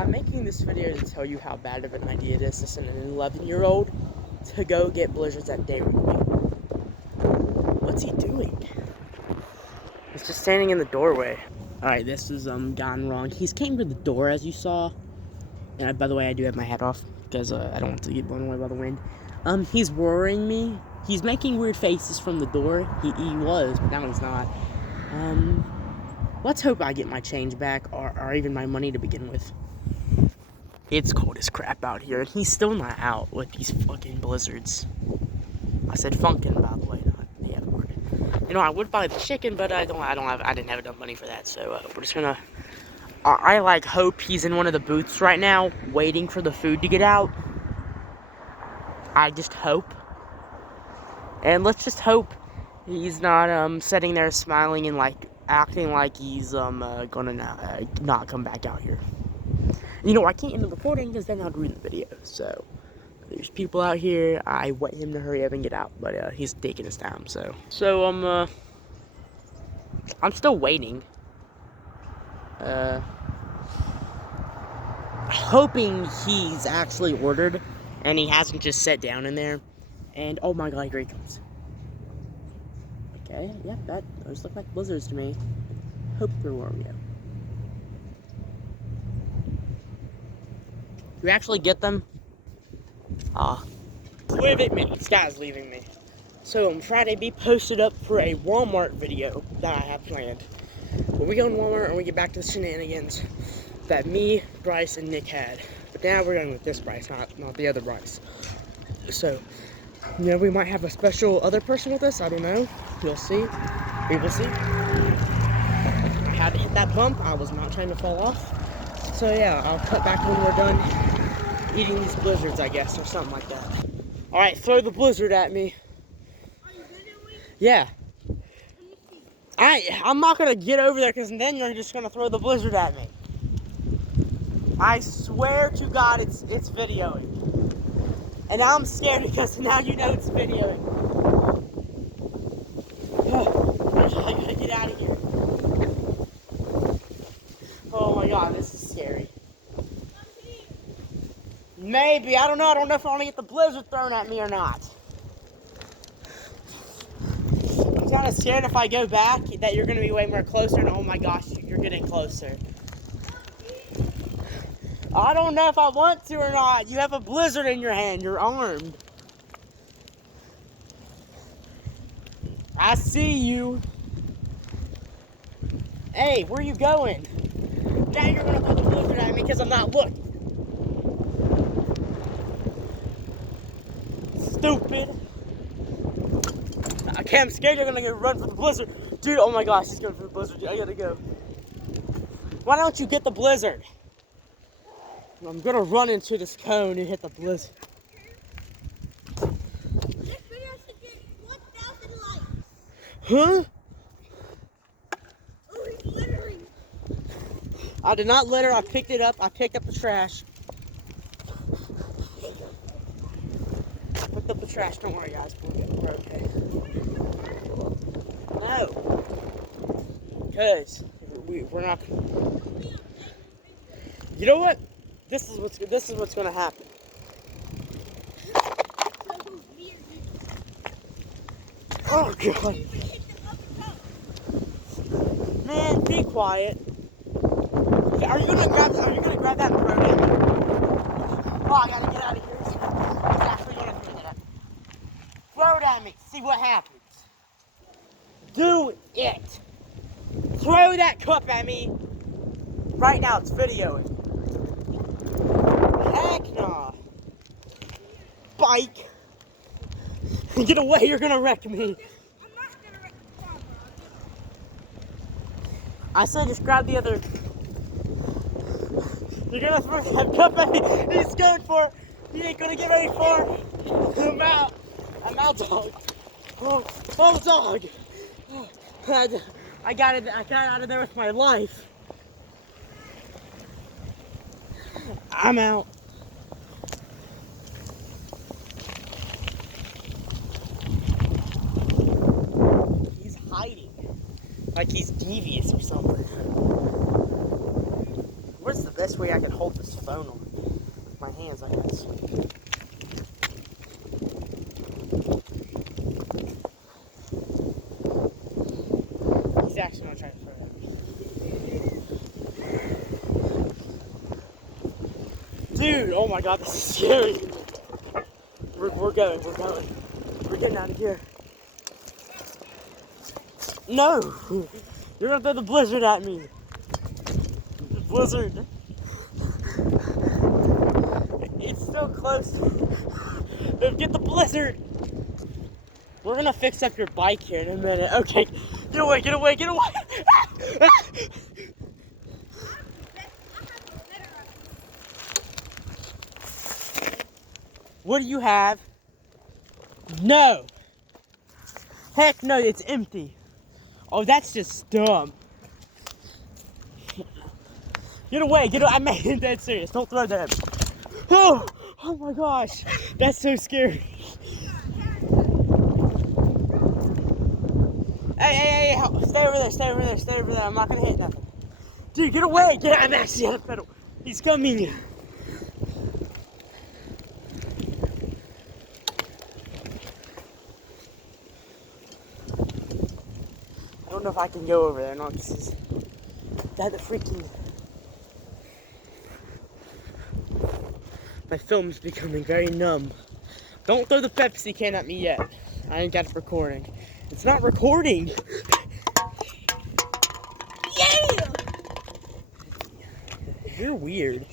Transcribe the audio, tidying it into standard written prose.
I'm making this video to tell you how bad of an idea it is to send an 11-year-old to go get blizzards at Dairy Queen. What's he doing? He's just standing in the doorway. Alright, this is gone wrong. He's came to the door, as you saw. And by the way, I do have my hat off because I don't want to get blown away by the wind. He's worrying me. He's making weird faces from the door. He was, but now he's not. Let's hope I get my change back or even my money to begin with. It's cold as crap out here, and he's still not out with these fucking blizzards. I said funkin', by the way, not the other word. You know, I would buy the chicken, but I didn't have enough money for that, so we're just gonna. I like hope he's in one of the booths right now, waiting for the food to get out. I just hope, and let's just hope he's not sitting there smiling and like acting like he's gonna not come back out here. You know, I can't end the recording because then I'd ruin the video. So there's people out here. I want him to hurry up and get out, but he's taking his time. So I'm still waiting. Hoping he's actually ordered and he hasn't just sat down in there. And oh my god, here he comes. Okay, yeah, those look like blizzards to me. Hope for Oreo. You actually get them? Leave it me. This guy's leaving me. So on Friday, be posted up for a Walmart video that I have planned. When we go in Walmart and we get back to the shenanigans that me, Bryce, and Nick had. But now we're going with this Bryce, not the other Bryce. So, you know, we might have a special other person with us. I don't know. You'll see. We will see. I had to hit that bump. I was not trying to fall off. So yeah, I'll cut back when we're done eating these blizzards, I guess, or something like that. Alright, throw the blizzard at me. Are you videoing? Yeah. Let me see. I'm not gonna get over there because then you're just gonna throw the blizzard at me. I swear to God it's videoing. And now I'm scared because now you know it's videoing. I gotta get out of here. Oh my god, this is scary. Maybe, I don't know if I want to get the blizzard thrown at me or not. I'm kind of scared if I go back that you're going to be way more closer and oh my gosh, you're getting closer. I don't know if I want to or not. You have a blizzard in your hand, you're armed. I see you. Hey, where are you going? Now you're going to throw the blizzard at me because I'm not looking. Stupid. Okay, I'm scared you're gonna go run for the blizzard. Dude, oh my gosh, he's going for the blizzard. I gotta go. Why don't you get the blizzard? I'm gonna run into this cone and hit the blizzard. This video should get 1,000 likes. Huh? Oh, he's littering. I did not litter. I picked it up. I picked up the trash. Picked up the trash. Don't worry, guys. We're okay. No. Because we're not. You know what? This is what's gonna happen. Oh god. Man, be quiet. Are you gonna grab that and throw it at me? Oh, I gotta get out of here. He's actually gonna throw that at me. Throw it at me. See what happens. Do it. Throw that cup at me. Right now, it's videoing. Heck nah. Bike. Get away, you're gonna wreck me. I'm not gonna wreck the car. I said just grab the other. You're gonna throw that cup at me. He's going for it. He ain't gonna get ready for it. I'm out. I'm out, dog. Oh dog. I got out of there with my life. I'm out. He's hiding. Like he's devious or something. Where's the best way I could hold this phone on with my hands, I guess. He's actually gonna try to throw it at me. Dude, oh my god, this is scary. We're going. We're getting out of here. No! You're gonna throw the blizzard at me. The blizzard. It's so close. Get the blizzard. We're gonna fix up your bike here in a minute. Okay, get away, get away, get away. What do you have? No. Heck no, it's empty. Oh, that's just dumb. Get away, get away. I'm being dead serious. Don't throw that. Oh my gosh. That's so scary. Hey, stay over there, stay over there, stay over there. I'm not gonna hit nothing. Dude, get away. I'm actually on the pedal. He's coming. I don't know if I can go over there. No, this is that the freaking. My film's becoming very numb. Don't throw the Pepsi can at me yet. I ain't got it recording. It's not recording. Yeah! You're weird.